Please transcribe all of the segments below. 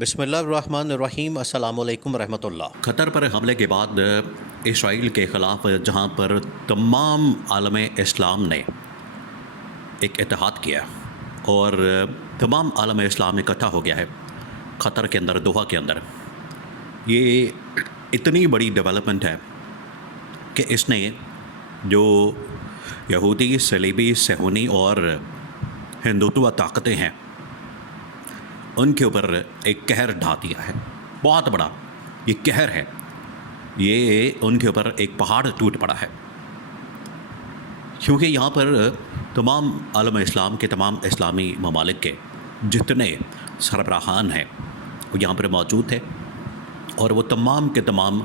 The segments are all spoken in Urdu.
بسم اللہ الرحمن الرحیم۔ السلام علیکم ورحمۃ اللہ۔ قطر پر حملے کے بعد اسرائیل کے خلاف جہاں پر تمام عالم اسلام نے ایک اتحاد کیا اور تمام عالم اسلام اکٹھا ہو گیا ہے قطر کے اندر، دوحہ کے اندر، یہ اتنی بڑی ڈیولپمنٹ ہے کہ اس نے جو یہودی، صلیبی، صہیونی اور ہندوتوا طاقتیں ہیں ان کے اوپر ایک قہر ڈھا دیا ہے، بہت بڑا یہ قہر ہے، یہ ان کے اوپر ایک پہاڑ ٹوٹ پڑا ہے، کیونکہ یہاں پر تمام عالم اسلام کے، تمام اسلامی ممالک کے جتنے سربراہان ہیں وہ یہاں پر موجود تھے اور وہ تمام کے تمام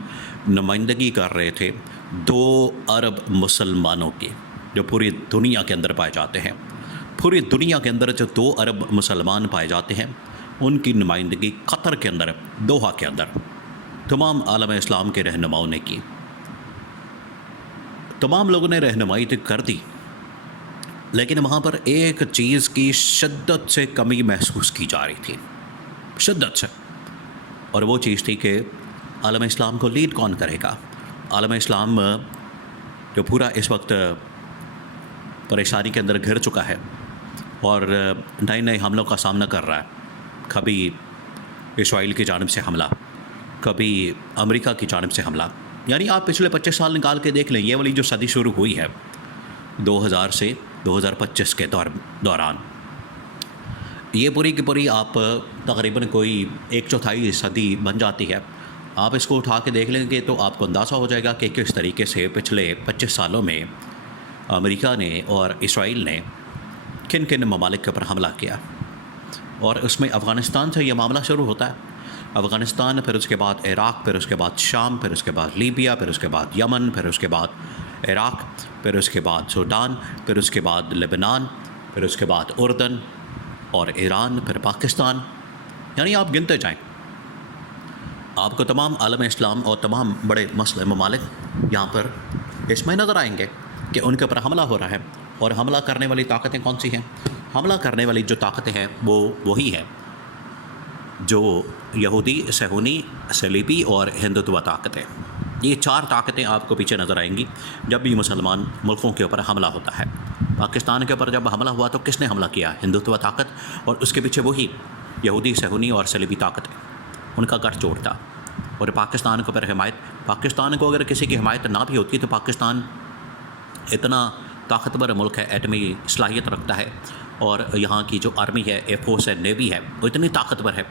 نمائندگی کر رہے تھے 2 ارب مسلمانوں کی، جو پوری دنیا کے اندر پائے جاتے ہیں۔ پوری دنیا کے اندر جو 2 ارب مسلمان پائے جاتے ہیں ان کی نمائندگی قطر کے اندر، دوحہ کے اندر تمام عالم اسلام کے رہنماؤں نے کی۔ تمام لوگوں نے رہنمائی تو کر دی، لیکن وہاں پر ایک چیز کی شدت سے کمی محسوس کی جا رہی تھی، شدت سے، اور وہ چیز تھی کہ عالم اسلام کو لیڈ کون کرے گا۔ عالم اسلام جو پورا اس وقت پریشانی کے اندر گھر چکا ہے اور نئے نئے حملوں کا سامنا کر رہا ہے، کبھی اسرائیل کی جانب سے حملہ، کبھی امریکہ کی جانب سے حملہ، یعنی آپ پچھلے 25 سال نکال کے دیکھ لیں، یہ والی جو صدی شروع ہوئی ہے 2000 سے 2025 کے دوران، یہ پوری کی پوری آپ تقریباً کوئی 1/4 صدی بن جاتی ہے۔ آپ اس کو اٹھا کے دیکھ لیں گے تو آپ کو اندازہ ہو جائے گا کہ کس طریقے سے پچھلے 25 سالوں میں امریکہ نے اور اسرائیل نے کن کن ممالک کے اوپر حملہ کیا، اور اس میں افغانستان سے یہ معاملہ شروع ہوتا ہے۔ افغانستان، پھر اس کے بعد عراق، پھر اس کے بعد شام، پھر اس کے بعد لیبیا، پھر اس کے بعد یمن، پھر اس کے بعد عراق، پھر اس کے بعد سوڈان، پھر اس کے بعد لبنان، پھر اس کے بعد اردن اور ایران، پھر پاکستان، یعنی آپ گنتے جائیں، آپ کو تمام عالم اسلام اور تمام بڑے مسلم ممالک یہاں پر اس میں نظر آئیں گے کہ ان کے اوپر حملہ ہو رہا ہے۔ اور حملہ کرنے والی طاقتیں کون سی ہیں؟ حملہ کرنے والی جو طاقتیں ہیں وہ وہی ہیں جو یہودی، صہیونی، صلیبی اور ہندوتوا طاقتیں۔ یہ 4 طاقتیں آپ کو پیچھے نظر آئیں گی جب بھی مسلمان ملکوں کے اوپر حملہ ہوتا ہے۔ پاکستان کے اوپر جب حملہ ہوا تو کس نے حملہ کیا؟ ہندوتوا طاقت، اور اس کے پیچھے وہی یہودی، صہیونی اور صلیبی طاقتیں، ان کا گٹھ جوڑ تھا۔ اور پاکستان کے اوپر حمایت، پاکستان کو اگر کسی کی حمایت نہ بھی ہوتی تو پاکستان اتنا طاقتور ملک ہے، ایٹمی صلاحیت رکھتا ہے، اور یہاں کی جو آرمی ہے، ایئر فورس ہے، نیوی ہے، وہ اتنی طاقتور ہے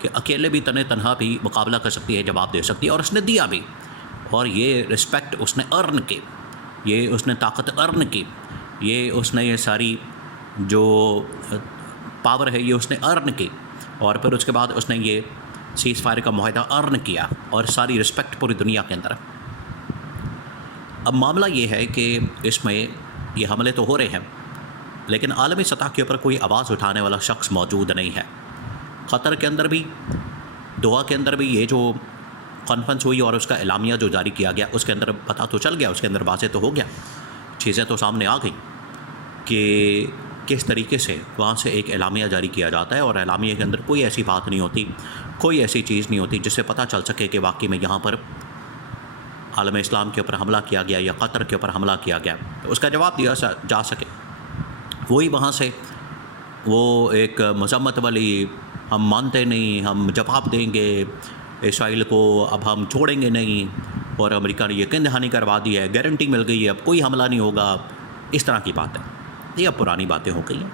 کہ اکیلے بھی تنہا بھی مقابلہ کر سکتی ہے، جواب دے سکتی ہے، اور اس نے دیا بھی، اور یہ رسپیکٹ اس نے ارن کی، یہ اس نے طاقت ارن کی، یہ اس نے یہ ساری جو پاور ہے یہ اس نے ارن کی، اور پھر اس کے بعد اس نے یہ سیز فائر کا معاہدہ ارن کیا، اور ساری رسپیکٹ پوری دنیا کے اندر۔ اب معاملہ یہ ہے کہ اس میں یہ حملے تو ہو رہے ہیں، لیکن عالمی سطح کے اوپر کوئی آواز اٹھانے والا شخص موجود نہیں ہے۔ قطر کے اندر بھی، دوحہ کے اندر بھی یہ جو کانفرنس ہوئی اور اس کا اعلامیہ جو جاری کیا گیا، اس کے اندر پتہ تو چل گیا، اس کے اندر واضح تو ہو گیا، چیزیں تو سامنے آ گئیں کہ کس طریقے سے وہاں سے ایک اعلامیہ جاری کیا جاتا ہے، اور اعلامیہ کے اندر کوئی ایسی بات نہیں ہوتی، کوئی ایسی چیز نہیں ہوتی جس سے پتہ چل سکے کہ واقعی میں یہاں پر عالم اسلام کے اوپر حملہ کیا گیا یا قطر کے اوپر حملہ کیا گیا، تو اس کا جواب دیا جا سکے۔ وہی وہاں سے وہ ایک مذمت والی، ہم مانتے نہیں، ہم جواب دیں گے اسرائیل کو، اب ہم چھوڑیں گے نہیں، اور امریکہ نے یقین دہانی کروا دی ہے، گارنٹی مل گئی ہے، اب کوئی حملہ نہیں ہوگا، اس طرح کی بات ہے۔ یہ اب پرانی باتیں ہو گئی ہیں،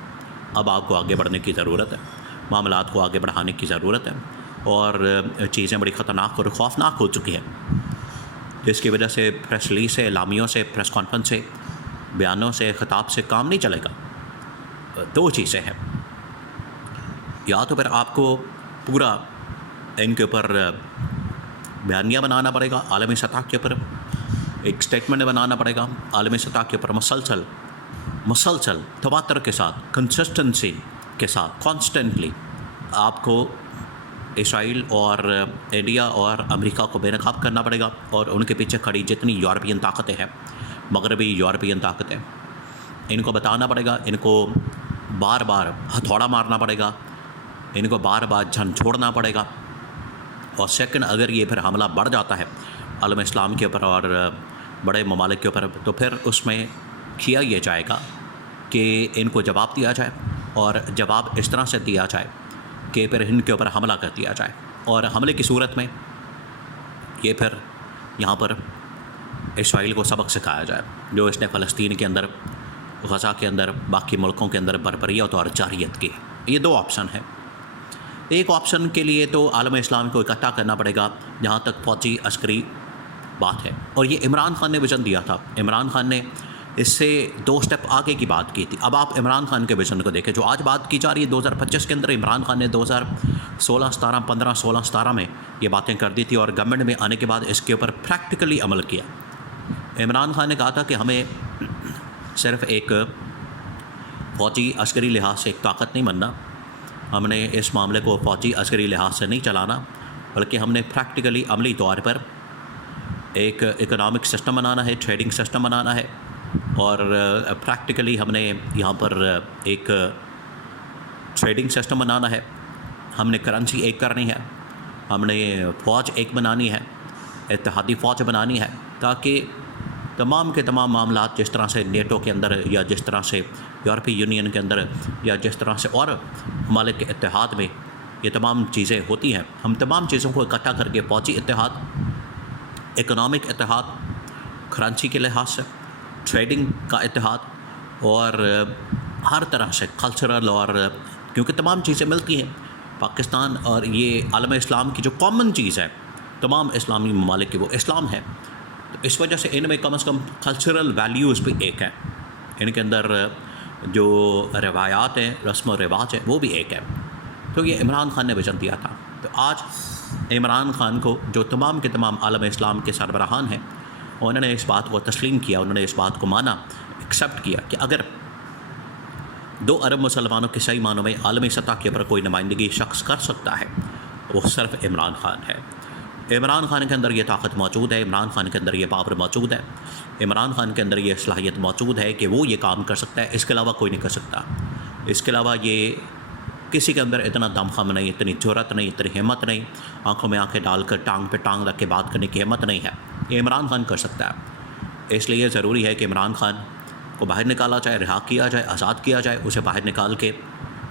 اب آپ کو آگے بڑھنے کی ضرورت ہے، معاملات کو آگے بڑھانے کی ضرورت ہے، اور چیزیں بڑی خطرناک اور خوفناک ہو چکی ہیں، جس کی وجہ سے پریس ریلیز سے، اعلامیوں سے، پریس کانفرنس سے، بیانوں سے، خطاب سے کام نہیں چلے گا۔ 2 چیزیں ہیں، یا تو پھر آپ کو پورا ان کے اوپر بیانیہ بنانا پڑے گا، عالمی سطح کے اوپر ایک سٹیٹمنٹ بنانا پڑے گا، عالمی سطح کے اوپر مسلسل تواتر کے ساتھ، کنسسٹنسی کے ساتھ، کانسٹنٹلی آپ کو اسرائیل اور انڈیا اور امریکہ کو بے نقاب کرنا پڑے گا، اور ان کے پیچھے کھڑی جتنی یورپین طاقتیں ہیں، مغربی یورپین طاقتیں، ان کو بتانا پڑے گا، ان کو بار بار ہتھوڑا مارنا پڑے گا ان کو بار بار جھنجھوڑنا پڑے گا، اور سیکنڈ اگر یہ پھر حملہ بڑھ جاتا ہے عالم اسلام کے اوپر اور بڑے ممالک کے اوپر، تو پھر اس میں کیا یہ جائے گا کہ ان کو جواب دیا جائے، اور جواب اس طرح سے دیا جائے کہ پھر ان کے اوپر حملہ کر دیا جائے، اور حملے کی صورت میں یہ پھر یہاں پر اسرائیل کو سبق سکھایا جائے جو اس نے فلسطین کے اندر، غزہ کے اندر، باقی ملکوں کے اندر بربریت اور جارحیت کی۔ یہ دو آپشن ہیں۔ ایک آپشن کے لیے تو عالم اسلام کو اکٹھا کرنا پڑے گا جہاں تک فوجی عسکری بات ہے، اور یہ عمران خان نے ویژن دیا تھا۔ عمران خان نے اس سے 2 اسٹیپ آگے کی بات کی تھی۔ اب آپ عمران خان کے ویژن کو دیکھیں جو آج بات کی جا رہی ہے 2025 کے اندر، عمران خان نے 2016-17 15-16-17 میں یہ باتیں کر دی تھی، اور گورنمنٹ میں آنے کے بعد اس کے اوپر پریکٹیکلی عمل کیا۔ عمران خان نے کہا تھا کہ ہمیں صرف ایک فوجی عسکری لحاظ سے ایک طاقت نہیں بننا، ہم نے اس معاملے کو فوجی عسکری لحاظ سے نہیں چلانا، بلکہ ہم نے پریکٹیکلی عملی طور پر ایک اکنامک سسٹم بنانا ہے، ٹریڈنگ سسٹم بنانا ہے، اور پریکٹیکلی ہم نے یہاں پر ایک ٹریڈنگ سسٹم بنانا ہے، ہم نے کرنسی ایک کرنی ہے، ہم نے فوج ایک بنانی ہے، اتحادی فوج بنانی ہے، تاکہ تمام کے تمام معاملات جس طرح سے نیٹو کے اندر، یا جس طرح سے یورپی یونین کے اندر، یا جس طرح سے اور ممالک کے اتحاد میں یہ تمام چیزیں ہوتی ہیں، ہم تمام چیزوں کو اکٹھا کر کے فوجی اتحاد، اکنامک اتحاد، کرنسی کے لحاظ سے ٹریڈنگ کا اتحاد، اور ہر طرح سے کلچرل، اور کیونکہ تمام چیزیں ملتی ہیں پاکستان اور یہ عالم اسلام کی جو کامن چیز ہے تمام اسلامی ممالک کی، وہ اسلام ہے، تو اس وجہ سے ان میں کم از کم کلچرل ویلیوز بھی ایک ہیں، ان کے اندر جو روایات ہیں، رسم و رواج ہیں، وہ بھی ایک ہے۔ تو یہ عمران خان نے ویژن دیا تھا۔ تو آج عمران خان کو جو تمام کے تمام عالم اسلام کے سربراہان ہیں، انہوں نے اس بات کو تسلیم کیا، انہوں نے اس بات کو مانا، ایکسیپٹ کیا کہ اگر 2 ارب مسلمانوں کے صحیح معنوں میں عالمی سطح کے اوپر کوئی نمائندگی شخص کر سکتا ہے، وہ صرف عمران خان ہے۔ عمران خان کے اندر یہ طاقت موجود ہے، عمران خان کے اندر یہ پاور موجود ہے، عمران خان کے اندر یہ صلاحیت موجود ہے کہ وہ یہ کام کر سکتا ہے، اس کے علاوہ کوئی نہیں کر سکتا۔ اس کے علاوہ یہ کسی کے اندر اتنا دم خم نہیں، اتنی جرأت نہیں، اتنی ہمت نہیں، آنکھوں میں آنکھیں ڈال کر ٹانگ پہ ٹانگ رکھ کے بات کرنے کی ہمت نہیں ہے، یہ عمران خان کر سکتا ہے۔ اس لیے ضروری ہے کہ عمران خان کو باہر نکالا جائے، رہا کیا جائے، آزاد کیا جائے، اسے باہر نکال کے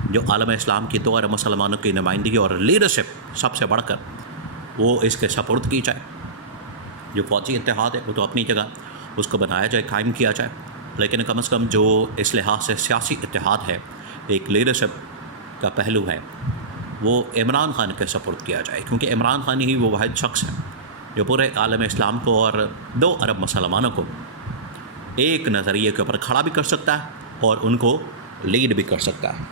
جو عالم اسلام کی 2 ارب مسلمانوں کی نمائندگی اور لیڈرشپ سب سے بڑھ کر وہ اس کے سپرد کی جائے۔ جو فوجی اتحاد ہے وہ تو اپنی جگہ اس کو بنایا جائے، قائم کیا جائے، لیکن کم از کم جو اس لحاظ سے سیاسی اتحاد ہے، ایک لیڈرشپ کا پہلو ہے، وہ عمران خان کے سپرد کیا جائے، کیونکہ عمران خان ہی وہ واحد شخص ہے جو پورے عالم اسلام کو اور 2 ارب مسلمانوں کو ایک نظریے کے اوپر کھڑا بھی کر سکتا ہے اور ان کو لیڈ بھی کر سکتا ہے۔